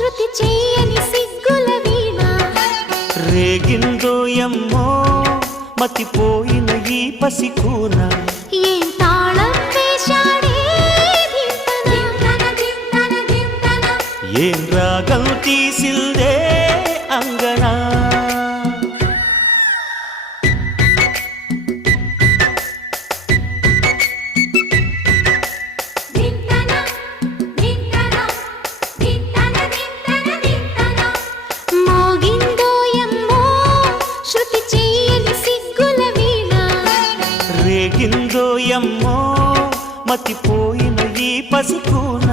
శృతి చేయని సిగ్గుల వీణ రేగిందో ఎమ్మో మతిపోయిన ఈ పసికూన ఏం తాళం వేశాడే ఏం రాగం తీసిందే అంగనా మోగిందో ఎమ్మో శృతి చేయని సిగ్గుల వీణ రేగిందో ఎమ్మో మతిపోయిన ఈ పసికూన